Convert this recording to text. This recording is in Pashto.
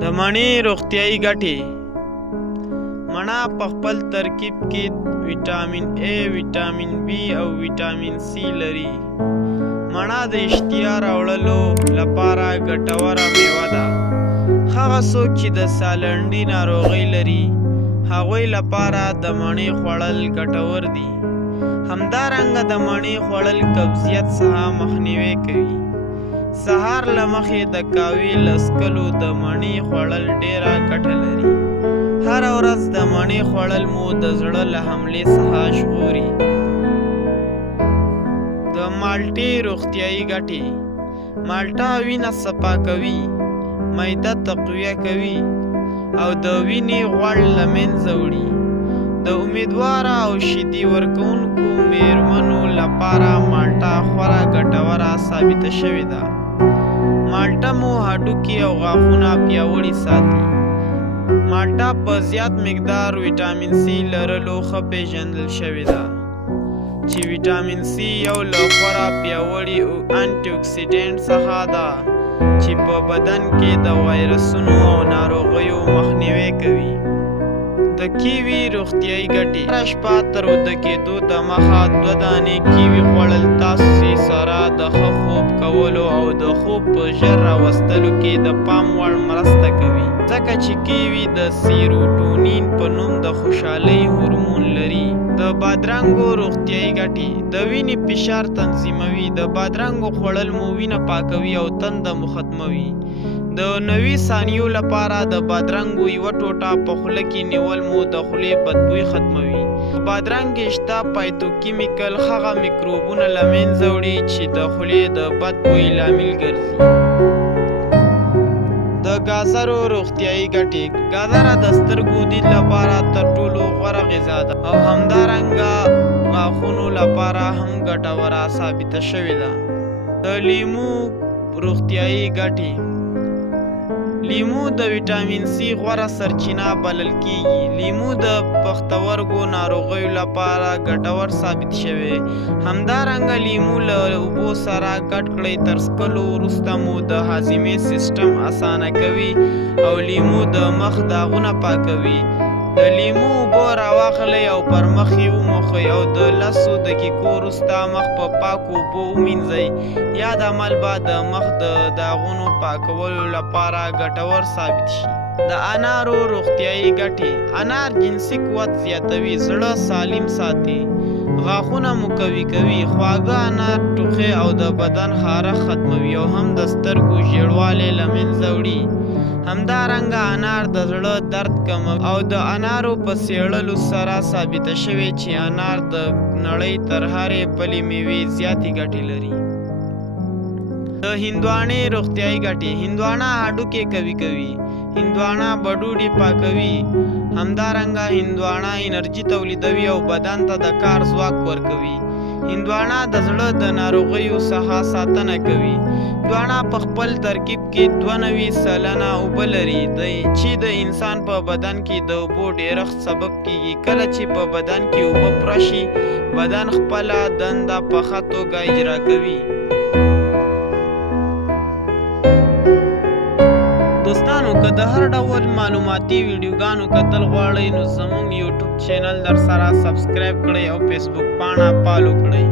د مڼې روغتیایي ګټې. مڼه په خپل ترکیب کې ویټامین A، ویټامین B او ویټامین C لري. مڼه د اشتها راوړلو لپاره ګټوره میوه ده. هغه څوک چې د سالنډي ناروغۍ لري هغوی لپاره د مڼې خوړل ګټور دي. همدارنګه د مڼې خوړل قبضیت څخه مخنیوی کوي. سهار له مخې د قهوې له څښلو د مڼې خوړل ډېره ګټه لري. هره ورځ د مڼې خوړل مو د زړه له حملې څخه ژغوري. د مالټې روغتیایي ګټې. مالټه وینه صفا کوي، معده تقویه کوي او د وینې غوړ له منځه وړي. د امیدواره او شیدې ورکوونکو میرمنو لپاره مالټه خورا ګټوره ثابته شوې ده. مالټه مو هډوکي او غاښونه پیاوړي ساتي. مالټه په زیات مقدار ویټامین C لرلو ښه پیژندل شوې ده چې ویټامین C یو له خورا پیاوړي انټي اکسیډنټ څخه ده چې په بدن کې د وایرسونو او ناروغیو مخنیوی کوي. د کیوي روغتیایي ګټې. هره شپه تر ویده کېدو دمخه 2 دانې کیوي خوړل تاسو سره د ښه خوب کولو او د خوب په ژر راوستلو کې د پام وړ مرسته کوي، ځکه چې کیوي د سیروټونین په نوم د خوشحالۍ هورمون لري. د بادرنګو روغتیایي ګټې. د وینې فشار تنظیموي. د بادرنګو خوړل مو وینه پاکوي او تنده مو ختموي. د 90 ثانیو لپاره د بادرنګو یوه ټوټه په خوله کې نیول مو د خولې بدبوی ختموي. بادرنګ کې شته پایتوکیمیکل هغه میکروبونه له منځه وړي چې د خولې د بدبوی لامل ګرځي. د ګازرو روغتیایي ګټې. ګازره د سترګو دید لپاره تر ټولو غوره غذا ده او همدارنګه غاښونو لپاره هم ګټوره ثابته شوې ده. د لیمو روغتیایي ګټې. لیمو د ویټامین C غوره سرچینه بلل کیږي. لیمو د پښتورګو ناروغیو لپاره ګټور ثابت شوی. همدارنګه لیمو له اوبو سره ګډ کړئ، تر څښلو وروسته مو د هاضمې سیستم اسانه کوي او لیمو د مخ داغونه پاکوي. د لیمو اوبه راواخلئ او پر مخ یې وموښئ او د 10 دقیقو وروسته مخ په پاکو اوبو ومینځئ. یا د عمل به د مخ د داغونو پاکولو لپاره ګټور ثابت شي. د انارو روغتیایي ګټې. انار جنسي قوت زیاتوي، زړه سالم ساتي، غاښونه مو قوي کوي. خواږه انار ټوخی او د بدن خارښ ختموي او هم د سترګو ژیړوالی له منځه وړي. همدارنګه انار د زړه درد کموي او د انارو په څېړلو سره ثابته شوې چې انار د نړۍ تر هرې بلې میوې زیاتې ګټې لري. د هندواڼې روغتیایي ګټې. هندواڼه هډوکي قوي کوي. هندواڼه بډوډي پاکوي. همدارنګه هندواڼه انرژي تولیدوي او بدن ته د کار ځواک ورکوي. هندواڼه د زړه د ناروغیو څخه ساتنه کوي. هندواڼه په خپل ترکیب کې 92% اوبه لري چې د انسان په بدن کې د اوبو ډېرښت سبب کیږي. کله چې په بدن کې اوبه پوره شي بدن خپله دنده په ښه توګه اجرا کوي. دوستانو، که د هر ډول معلوماتي ویډیوګانو کتل غواړئ نو زموږ یوټیوب چینل در سره سبسکرایب کړئ او فیسبوک پاڼه فالو کړئ.